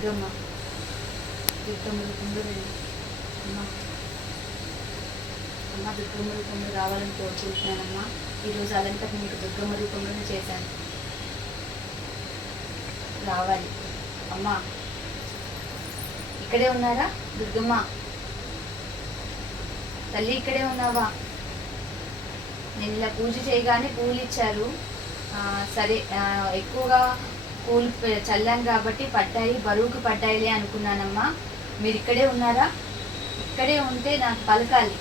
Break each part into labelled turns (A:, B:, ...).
A: దుర్గమ్మ దుర్గమ్మ రూపంలో అమ్మ. అమ్మ దుర్గమ్మ రూపంలో రావాలని కోరుకుంటున్నానమ్మా. ఈరోజు అలంకరణ మీకు దుర్గమ్మ రూపంలోనే చేశాను. రావాలి. అమ్మా ఇక్కడే ఉన్నారా? దుర్గమ్మ తల్లి ఇక్కడే ఉన్నావా? నేను ఇలా పూజ చేయగానే పూలు ఇచ్చారు. సరే ఎక్కువగా పూలు చల్లాం కాబట్టి పడ్డాయి బరువుకు పడ్డాయిలే అనుకున్నానమ్మా. మీరు ఇక్కడే ఉన్నారా? ఇక్కడే ఉంటే నాకు పలకాలి.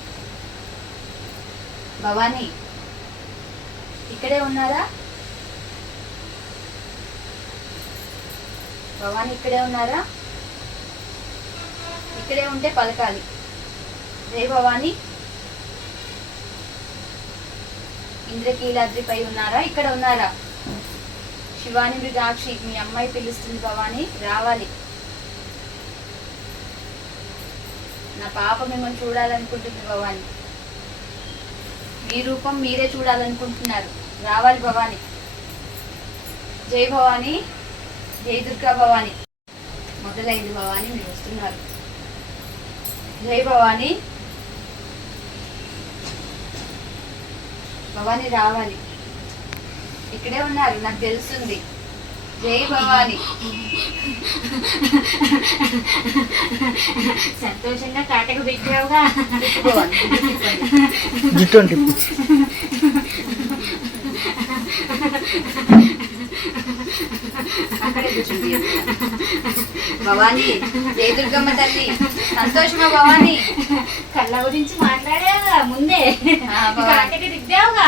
A: భవానీ ఇక్కడే ఉన్నారా? భవానీ ఇక్కడే ఉన్నారా? ఇక్కడే ఉంటే పలకాలి. రే భవానీ ఇంద్రకీలాద్రిపై ఉన్నారా? ఇక్కడ ఉన్నారా? శివాని మృగాక్షి మీ అమ్మాయి పిలుస్తుంది భవాని రావాలి. నా పాప మిమ్మల్ని చూడాలనుకుంటుంది భవాని. మీ రూపం మీరే చూడాలనుకుంటున్నారు. రావాలి భవాని. జై భవాని జై దుర్గా భవాని. మొదలైంది భవాని మీరు వస్తున్నారు. జై భవాని. భవాని రావాలి. ఇక్కడే ఉన్నారు నాకు తెలుస్తుంది జై భవాని.
B: సంతోషంగా కాటకు పెట్టావుగా.
A: భవాని
C: జుట్టు అంటే
A: అక్కడే కూర్చుంది. భవాని జై దుర్గమ్మ తల్లి. సంతోషమా భవాని?
B: కళ్ళ గురించి మాట్లాడావుగా ముందే. కాటకి దిద్దావుగా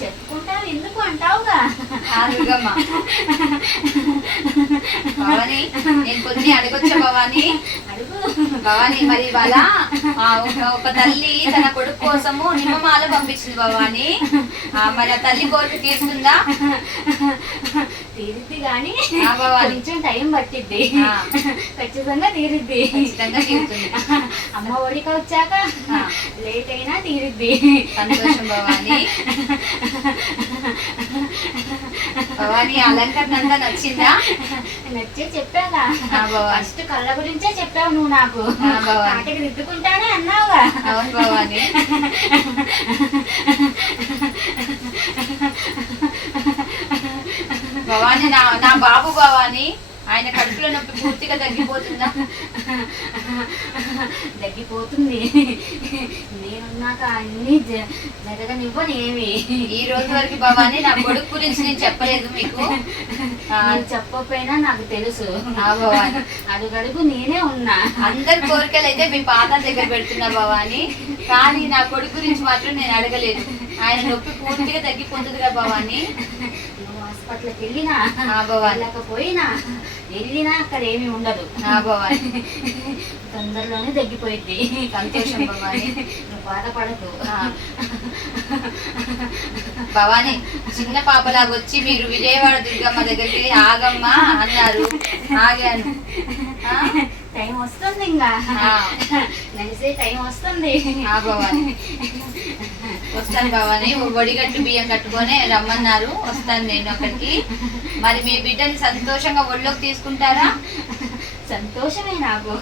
B: చెప్పుకుంటావు ఎందుకు అంటావుగా
A: ఆ దుర్గమ్మ భవాని నేను కొన్ని అడగొచ్చా భవాని. భవాని మరి ఇవాళ ఆ, ఒక- తల్లి తన కొడుకు కోసము నిమ్మమాల పంపించింది భవాని. ఆ, మరి ఆ తల్లి కోరిక తీరుతుందా?
B: తీరిద్ది కానీ. కొంచెం టైం పట్టిద్ది. ఖచ్చితంగా తీరిద్ది.
A: ఖచ్చితంగా తీరుతుంది.
B: అమ్మ ఒడికి వచ్చాక. లేట్ అయినా తీరిద్ది.
A: సంతోషం భవాని. భవాని అలంకరణ అంతా నచ్చిందా?
B: నచ్చే చెప్పాగా. ఫస్ట్ కళ్ళ గురించే చెప్పావు నువ్వు నాకు. కాటకి దిద్దుకుంటానే అన్నావుగా.
A: అవును భవాని. భవాని నా నా బాబు భవాని. ఆయన కడుపులో నొప్పి పూర్తిగా తగ్గిపోతుందా?
B: తగ్గిపోతుంది. నేనున్నాక అన్ని జ- జరగనివ్వనేమి.
A: ఈ రోజు వరకు భవాని నా కొడుకు గురించి నేను చెప్పలేదు మీకు.
B: చెప్పకపోయినా నాకు తెలుసు.
A: భవాని.
B: అడుగడుగు నేనే ఉన్నా.
A: అందరి కోరికలు అయితే మీ పాత దగ్గర పెడుతున్నా భవాని. కానీ నా కొడుకు గురించి మాత్రం నేను అడగలేదు. ఆయన నొప్పి పూర్తిగా తగ్గిపోతుందిగా భవాని.
B: హాస్పిటల్కి వెళ్ళినా. వెళ్ళకపోయినా వెళ్ళినా అక్కడ ఏమీ ఉండదు. తొందరలోనే తగ్గిపోయింది
A: సంతోషం భవాని.
B: నువ్వు బాధపడకు.
A: ఆ. భవాని చిన్న పాపలాగా వచ్చి మీరు విజయవాడ దుర్గమ్మ దగ్గరికి ఆగమ్మా అన్నారు. ఆగాను?
B: టైం వస్తుంది ఇంకా. నడిసే టైం వస్తుంది.
A: ఆ భవాని. వస్తాను భవాని ఒడిగట్టు బియ్యం కట్టుకొని రమ్మన్నారు. వస్తాను నేను అక్కడికి. మరి మీ బిడ్డని సంతోషంగా ఒళ్ళోకి తీసుకుంటారా?
B: సంతోషమే నాకు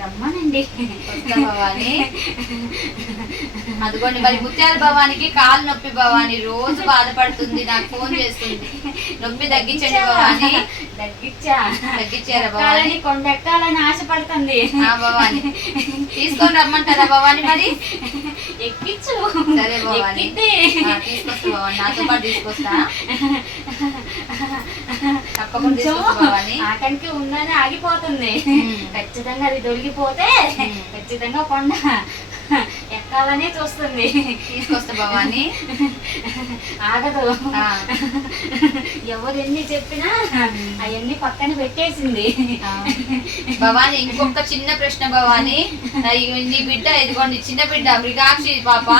B: రమ్మనండి
A: భవాని? అదిగోండి మరి ముత్యాల భవానికి కాలు నొప్పి భవాని. రోజు బాధపడుతుంది నాకు ఫోన్ చేస్తుంది. నొప్పి తగ్గించండి భవాని.
B: తగ్గిచ్చా
A: తగ్గించారా భవాని?
B: కొండెక్కాలని ఆశపడుతుంది.
A: ఆ భవాని. తీసుకొని రమ్మంటారా భవాని మరి?
B: ఎక్కిచ్చు.
A: సరే భవాని. తీసుకొస్తా భవాని. నాతో పాటు తీసుకొస్తా.
B: ఆటంకి ఉందని ఆగిపోతుంది. ఖచ్చితంగా అది
A: మ్మ్.
B: ఖచ్చితంగా కొండ ఎక్కాలనే చూస్తుంది.
A: తీసుకొస్తా భవాని.
B: ఆగదు. ఎవరు ఎన్ని చెప్పినా అవన్నీ పక్కన పెట్టేసింది.
A: భవాని ఇంకొక చిన్న ప్రశ్న భవాని. నీ బిడ్డ ఇదిగోండి చిన్న బిడ్డ మృగాక్షి పాప.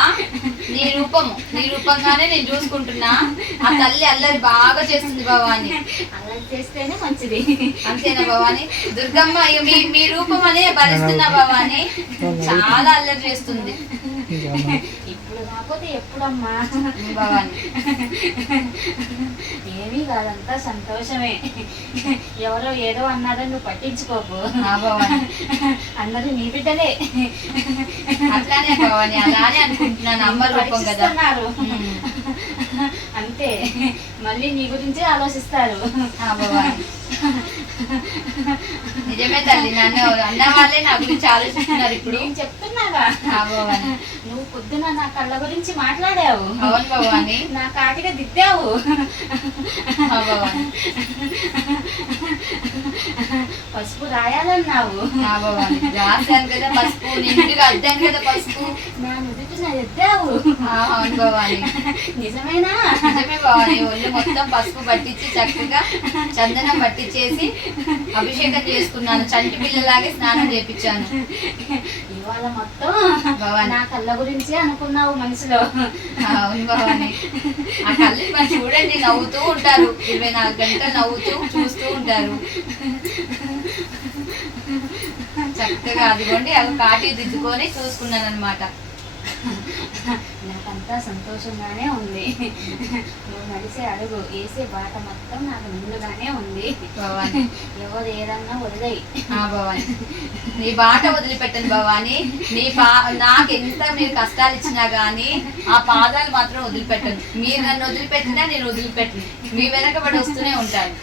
A: నీ రూపము నీ రూపంగానే నేను చూసుకుంటున్నా. ఆ తల్లి అల్లరి బాగా చేస్తుంది భవాని.
B: అలా చేస్తేనే మంచిది.
A: అంతేనా భవాని? దుర్గమ్మ మీ రూపం అనే భరిస్తున్నా భవాని. చాలా అల్లరి చేస్తుంది.
B: ఇప్పుడు కాకపోతే ఎప్పుడమ్మా?
A: భవాని
B: ఏమీ కాదంతా సంతోషమే. ఎవరో ఏదో అన్నారని నువ్వు పట్టించుకోకు.
A: ఆ భవాని.
B: అందరూ నీ బిడ్డలే
A: అట్లానే భవాని అలానే అనుకుంటున్నాను అమ్మ రూపం కదా.
B: అంతే. మళ్ళీ నీ గురించే ఆలోచిస్తారు.
A: ఆ భవాని. నిజమే తల్లి నన్ను అన్న వాళ్ళే నా గురించి ఆలోచిస్తున్నారు ఇప్పుడు.
B: నేను పొద్దున నా కళ్ళ గురించి మాట్లాడావు.
A: అవును భవాని.
B: నా కాటిగా దిద్దావు. పసుపు రాయాలన్నావు.
A: రాశాను కదా పసుపు నిండుగా అద్దాను కదా పసుపు.
B: నా నుదుటి నా ఎద్దావు.
A: ఆ, అవును భవాని.
B: నిజమేనా?
A: నిజమే భవాని. ఒళ్ళు మొత్తం పసుపు పట్టించి చక్కగా చందనం పట్టించేసి అభిషేకం చేసుకున్నాను. చంటి పిల్లలాగే స్నానం చేపించాను.
B: ఇవాళ మొత్తం. నా కళ్ళ గురించి అనుకున్నావు మనసులో.
A: అవును భవాని. ఆ కళ్ళు మరి చూడండి నవ్వుతూ ఉంటారు. ఇరవై నాలుగు గంటలు నవ్వుతూ చూస్తూ ఉంటారు. చక్కగా అదిగోండి అవి కాటి దిద్దుకొని చూసుకున్నాను అనమాట
B: నాకంతా సంతోషంగానే ఉంది. నువ్వు నడిసే అడుగు వేసే బాట మొత్తం నాకు ముందుగానే ఉంది.
A: భవాని.
B: ఎవరు ఏదన్నా వదిలేయి.
A: నీ బాట వదిలిపెట్టను భవాని. నీ పా నాకు ఎంత మీరు కష్టాలు ఇచ్చినా గానీ ఆ పాదాలు మాత్రం వదిలిపెట్టను. మీరు నన్ను వదిలిపెట్టినా నేను వదిలిపెట్టను. మీ వెనకబడి వస్తూనే ఉంటాను.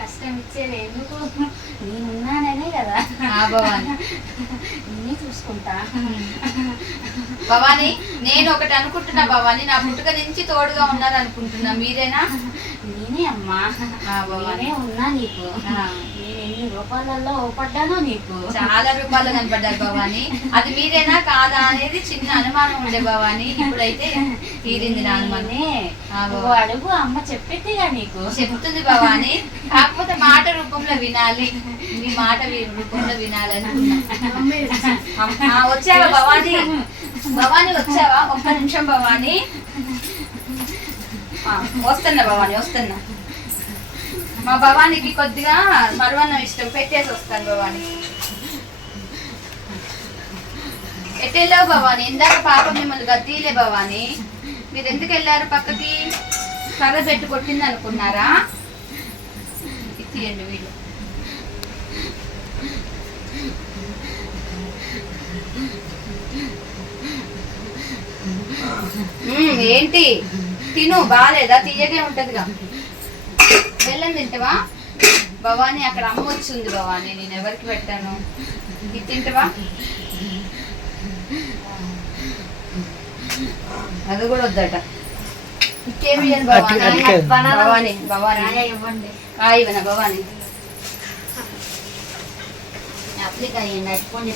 B: కష్టం ఇచ్చేది ఎందుకు? నేనున్నాననే కదా.
A: భవాని.
B: నేనే చూసుకుంటా.
A: భవాని నేను ఒకటి అనుకుంటున్నా భవాని నా పుట్టుక నుంచి తోడుగా ఉన్నారు అనుకుంటున్నా మీరేనా?
B: నేనే అమ్మా.
A: ఆ, భవాని.
B: నేనే ఉన్నా నీకు. నేను ఎన్ని రూపాయలలో ఓపడ్డానో నీకు.
A: చాలా రూపాయలు కనపడ్డారు భవాని. అది మీరేనా కాదా అనేది చిన్న అనుమానం ఉండే భవాని. ఇప్పుడైతే తీరింది నా అనుమానం.
B: అడుగు అమ్మ చెప్పేట్టుగా నీకు.
A: చెప్తుంది భవాని. కాకపోతే మాట రూపంలో వినాలి. మీ మాట రూపంలో ఆ, వచ్చావా భవాని? భవాని వచ్చావా? ఒక్క నిమిషం భవాని. వస్తున్నా భవాని వస్తున్నా. మా భవానికి కొద్దిగా పర్వన్నం ఇష్టం పెట్టేసి వస్తాను భవాని. ఎట్టెళ్ళావు భవాని? ఇందాక పాప మిమ్మల్ని గద్దీలే భవాని. మీరు ఎందుకు వెళ్ళారు పక్కకి? కర్ర పెట్టి కొట్టింది అనుకున్నారా ఇచ్చేయండి తీయండి వీళ్ళు ఏంటి? తిను బాగాలేదా? తీయగే ఉంటదిగా. బెల్లం తింటవా? భవాని అక్కడ అమ్మ వచ్చింది భవాని నేను ఎవరికి పెట్టాను? ఇది తింటవా? అది కూడా వద్దట. ఇంకేమి భవాని. భవాని
B: ఇవ్వండి.
A: ఆయివన భవాని.
B: అప్లిక్
A: భవాని.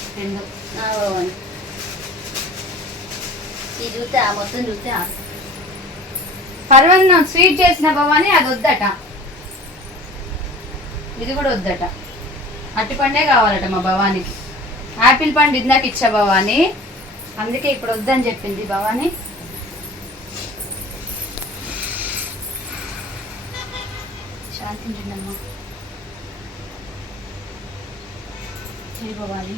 A: ఇది చూస్తే మొత్తం చూస్తే పర్వన్నం స్వీట్ చేసిన భవాని అది వద్దట. ఇది కూడా వద్దట. అట్టి పండే కావాలట మా భవానికి. ఆపిల్ పండు ఇందాక ఇచ్చా భవాని. అందుకే ఇప్పుడు వద్దని చెప్పింది భవాని. శాంతించండి అమ్మా భవాని.